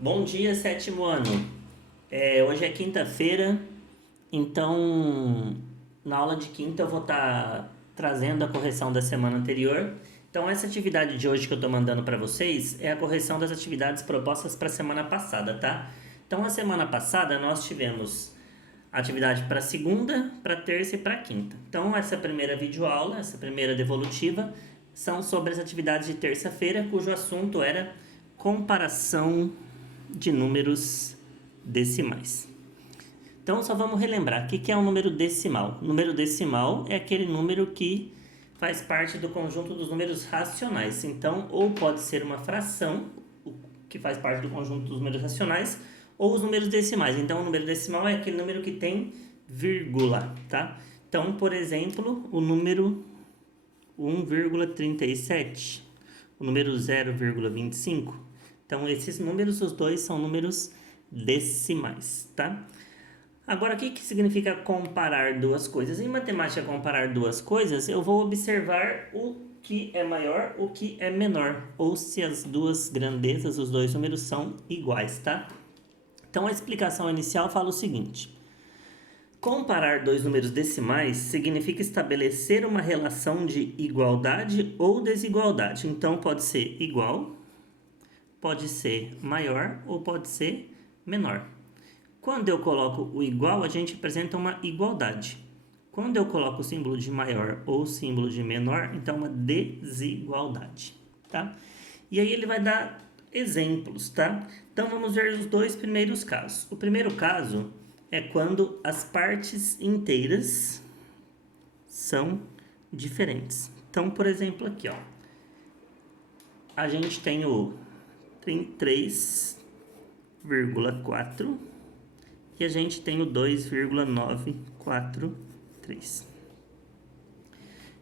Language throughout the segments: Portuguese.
Bom dia, sétimo ano. Hoje é quinta-feira, então na aula de quinta eu vou estar trazendo a correção da semana anterior. Então essa atividade de hoje que eu estou mandando para vocês é a correção das atividades propostas para a semana passada, tá? Então a semana passada nós tivemos atividade para segunda, para terça e para quinta. Então essa primeira videoaula, essa primeira devolutiva, são sobre as atividades de terça-feira, cujo assunto era comparação de números decimais. Então, só vamos relembrar, o que é um número decimal? O número decimal é aquele número que faz parte do conjunto dos números racionais. Então, ou pode ser uma fração, que faz parte do conjunto dos números racionais, ou os números decimais. Então, o número decimal é aquele número que tem vírgula, tá? Então, por exemplo, o número 1,37, o número 0,25. Então, esses números, os dois são números decimais, tá? Agora, o que significa comparar duas coisas? Em matemática, comparar duas coisas, eu vou observar o que é maior, o que é menor, ou se as duas grandezas, os dois números são iguais, tá? Então, a explicação inicial fala o seguinte: comparar dois números decimais significa estabelecer uma relação de igualdade ou desigualdade. Então, pode ser igual, pode ser maior ou pode ser menor. Quando eu coloco o igual, a gente apresenta uma igualdade. Quando eu coloco o símbolo de maior ou o símbolo de menor, então uma desigualdade, tá? E aí ele vai dar exemplos, tá? Então vamos ver os dois primeiros casos. O primeiro caso é quando as partes inteiras são diferentes. Então, por exemplo, aqui, ó, a gente tem o 3,4 e a gente tem o 2,943.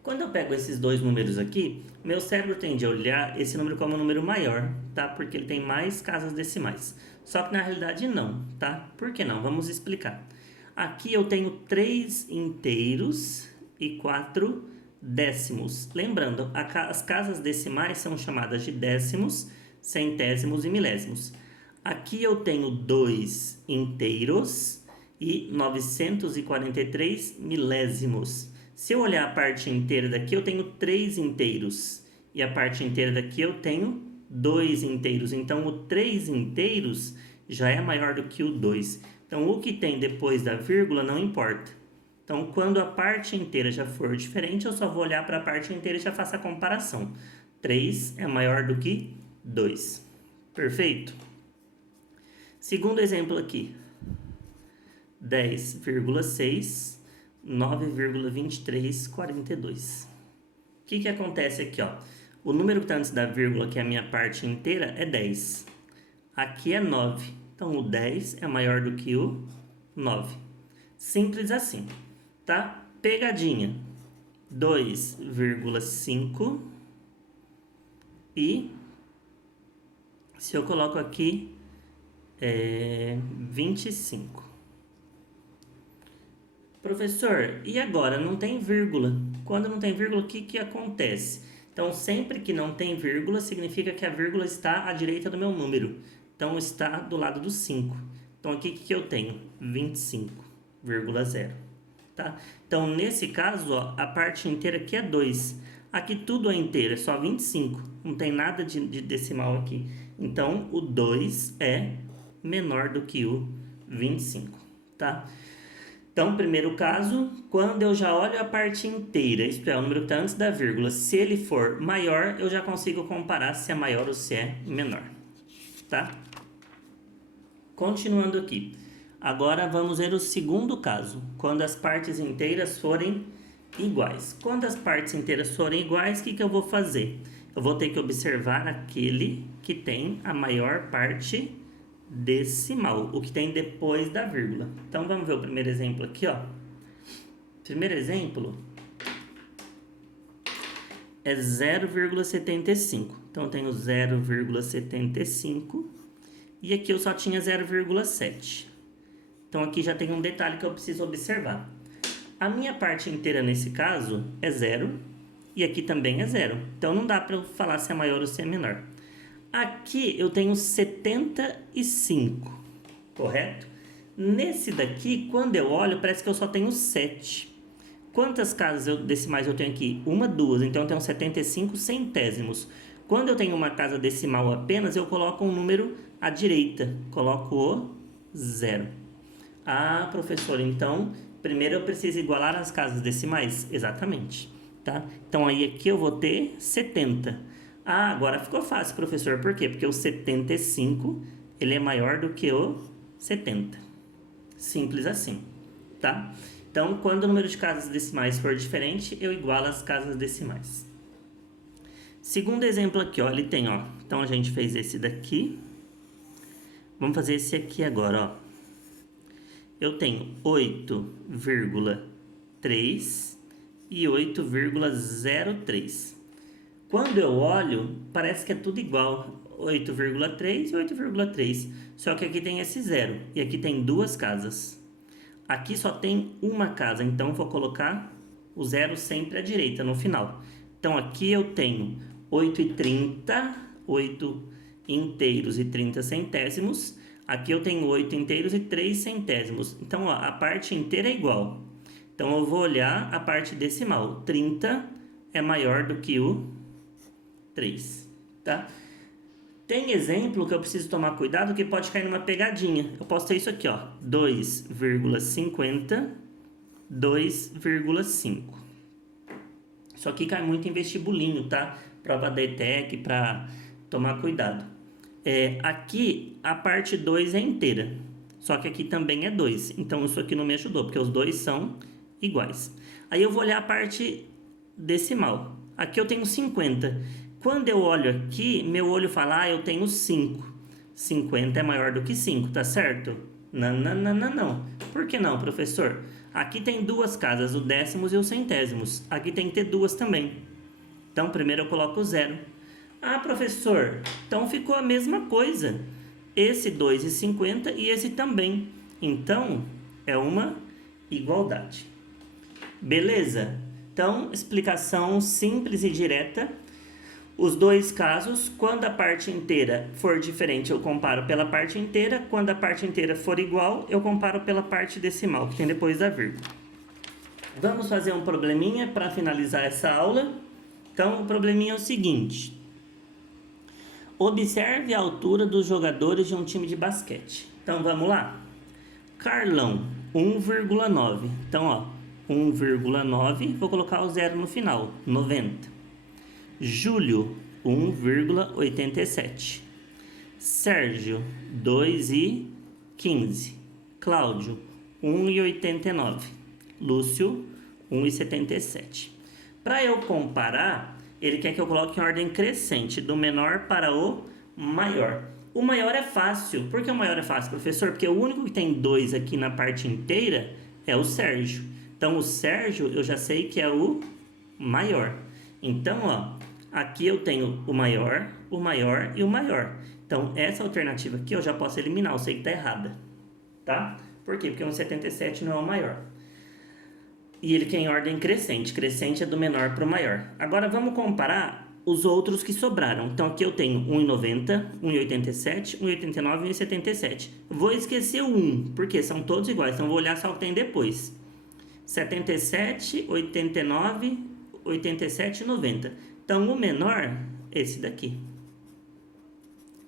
Quando eu pego esses dois números aqui, meu cérebro tende a olhar esse número como um número maior, tá? Porque ele tem mais casas decimais. Só que na realidade não, tá? Por que não? Vamos explicar. Aqui eu tenho 3 inteiros e 4 décimos. Lembrando, as casas decimais são chamadas de décimos, centésimos e milésimos. Aqui eu tenho 2 inteiros e 943 milésimos. Se eu olhar a parte inteira daqui, eu tenho 3 inteiros. E a parte inteira daqui eu tenho 2 inteiros. Então, o 3 inteiros já é maior do que o 2. Então, o que tem depois da vírgula não importa. Então, quando a parte inteira já for diferente, eu só vou olhar para a parte inteira e já faço a comparação. 3 é maior do que 2. Perfeito? Segundo exemplo aqui. 10,6, 9,2342. O que acontece aqui, ó? O número que está antes da vírgula, que é a minha parte inteira, é 10. Aqui é 9. Então, o 10 é maior do que o 9. Simples assim, tá? Pegadinha. 2,5 e se eu coloco aqui 25. Professor, e agora? Não tem vírgula. Quando não tem vírgula, o que acontece? Então, sempre que não tem vírgula, significa que a vírgula está à direita do meu número. Então, está do lado do 5. Então, aqui o que eu tenho? 25,0. Tá? Então, nesse caso, ó, a parte inteira aqui é 2. Aqui tudo é inteiro, é só 25. Não tem nada de decimal aqui. Então, o 2 é menor do que o 25, tá? Então, primeiro caso, quando eu já olho a parte inteira, isto é, o número que está antes da vírgula, se ele for maior, eu já consigo comparar se é maior ou se é menor, tá? Continuando aqui. Agora vamos ver o segundo caso, quando as partes inteiras forem iguais. Quando as partes inteiras forem iguais, o que eu vou fazer? Eu vou ter que observar aquele que tem a maior parte decimal, o que tem depois da vírgula. Então vamos ver o primeiro exemplo aqui, ó. Primeiro exemplo é 0,75. Então eu tenho 0,75 e aqui eu só tinha 0,7. Então aqui já tem um detalhe que eu preciso observar. A minha parte inteira nesse caso é 0 e aqui também é 0. Então não dá para eu falar se é maior ou se é menor. Aqui eu tenho 75, correto? Nesse daqui, quando eu olho, parece que eu só tenho 7. Quantas casas decimais eu tenho aqui? Uma, duas. Então eu tenho 75 centésimos. Quando eu tenho uma casa decimal apenas, eu coloco um número à direita. Coloco o 0. Ah, professor, então primeiro eu preciso igualar as casas decimais? Exatamente. Tá? Então aí aqui eu vou ter 70. Ah, agora ficou fácil, professor. Por quê? Porque o 75 ele é maior do que o 70. Simples assim, tá? Então, quando o número de casas decimais for diferente, eu igualo as casas decimais. Segundo exemplo aqui, ó, ele tem, ó. Então, a gente fez esse daqui. Vamos fazer esse aqui agora, ó. Eu tenho 8,3 e 8,03. Quando eu olho, parece que é tudo igual. 8,3 e 8,3. Só que aqui tem esse zero e aqui tem duas casas. Aqui só tem uma casa, então vou colocar o zero sempre à direita, no final. Então aqui eu tenho 8,30, 8 inteiros e 30 centésimos. Aqui eu tenho 8 inteiros e 3 centésimos. Então, ó, a parte inteira é igual. Então, eu vou olhar a parte decimal. 30 é maior do que o 3, tá? Tem exemplo que eu preciso tomar cuidado que pode cair numa pegadinha. Eu posso ter isso aqui, ó. 2,50, 2,5. Isso aqui cai muito em vestibulinho, tá? Prova da ETEC, para tomar cuidado. Aqui a parte 2 é inteira, só que aqui também é 2. Então isso aqui não me ajudou, porque os dois são iguais. Aí eu vou olhar a parte decimal. Aqui eu tenho 50. Quando eu olho aqui, meu olho fala, eu tenho 5. 50 é maior do que 5, tá certo? Não, não, não, não, não. Por que não, professor? Aqui tem duas casas, o décimos e os centésimos. Aqui tem que ter duas também. Então, primeiro eu coloco 0. Ah, professor, então ficou a mesma coisa. Esse 2,50 e esse também. Então, é uma igualdade. Beleza? Então, explicação simples e direta. Os dois casos, quando a parte inteira for diferente, eu comparo pela parte inteira. Quando a parte inteira for igual, eu comparo pela parte decimal, que tem depois da vírgula. Vamos fazer um probleminha para finalizar essa aula. Então, o probleminha é o seguinte. Observe a altura dos jogadores de um time de basquete. Então, vamos lá. Carlão, 1,9. Então, ó, 1,9. Vou colocar o 0 no final, 90. Júlio, 1,87. Sérgio, 2,15. Cláudio, 1,89. Lúcio, 1,77. Para eu comparar, ele quer que eu coloque em ordem crescente, do menor para o maior. O maior é fácil. Por que o maior é fácil, professor? Porque o único que tem 2 aqui na parte inteira é o Sérgio. Então, o Sérgio eu já sei que é o maior. Então, ó, aqui eu tenho o maior e o maior. Então, essa alternativa aqui eu já posso eliminar. Eu sei que está errada, tá? Por quê? Porque o 1,77 não é o maior. E ele quer em ordem crescente. Crescente é do menor para o maior. Agora, vamos comparar os outros que sobraram. Então, aqui eu tenho 1,90, 1,87, 1,89 e 1,77. Vou esquecer o 1, porque são todos iguais. Então, vou olhar só o que tem depois. 77, 89, 87 e 90. Então, o menor é esse daqui.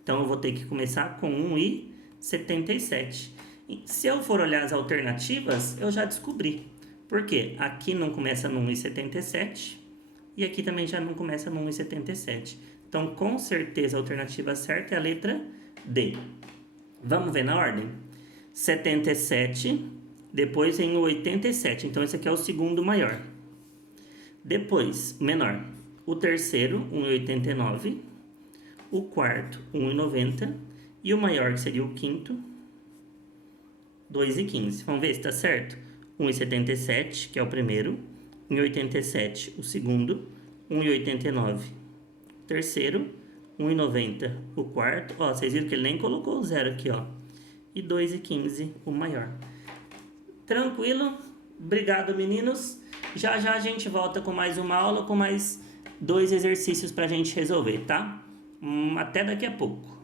Então, eu vou ter que começar com 1,77. Se eu for olhar as alternativas, eu já descobri. Por quê? Aqui não começa no 1,77 e aqui também já não começa no 1,77. Então, com certeza, a alternativa certa é a letra D. Vamos ver na ordem? 77, depois vem o 87. Então, esse aqui é o segundo maior. Depois, o menor. O terceiro, 1,89. O quarto, 1,90. E o maior, que seria o quinto, 2,15. Vamos ver se está certo? 1,77, que é o primeiro. 1,87, o segundo. 1,89, o terceiro. 1,90, o quarto. Ó, vocês viram que ele nem colocou o zero aqui, ó. E 2,15, o maior. Tranquilo? Obrigado, meninos. Já já a gente volta com mais uma aula, com mais 2 exercícios para a gente resolver, tá? Até daqui a pouco.